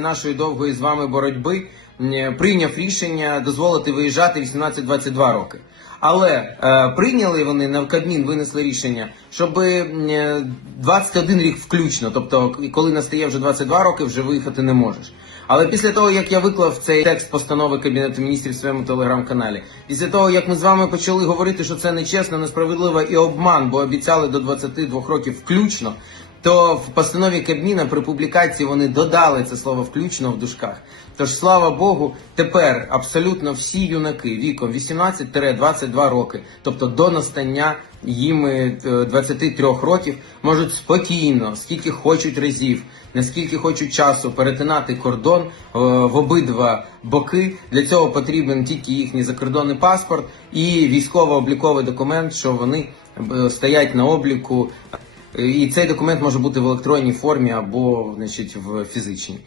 нашої довгої з вами боротьби прийняв рішення дозволити виїжджати 18-22 роки. Але е, прийняли вони на Кабмін, винесли рішення, щоб е, 21 рік включно, тобто коли настає вже 22 роки, вже виїхати не можеш. Але після того, як я виклав цей текст постанови Кабінету міністрів в своєму телеграм-каналі, після того, як ми з вами почали говорити, що це нечесно, несправедливо і обман, бо обіцяли до 22 років включно, то в постанові Кабміна при публікації вони додали це слово включно в дужках. Тож, слава Богу, тепер абсолютно всі юнаки віком 18-22 роки, тобто до настання їм е, 23 років, можуть спокійно, скільки хочуть разів, наскільки хочуть часу перетинати кордон е, в обидва боки. Для цього потрібен тільки їхній закордонний паспорт і військово-обліковий документ, що вони е, стоять на обліку. І цей документ може бути в електронній формі або значить в фізичній.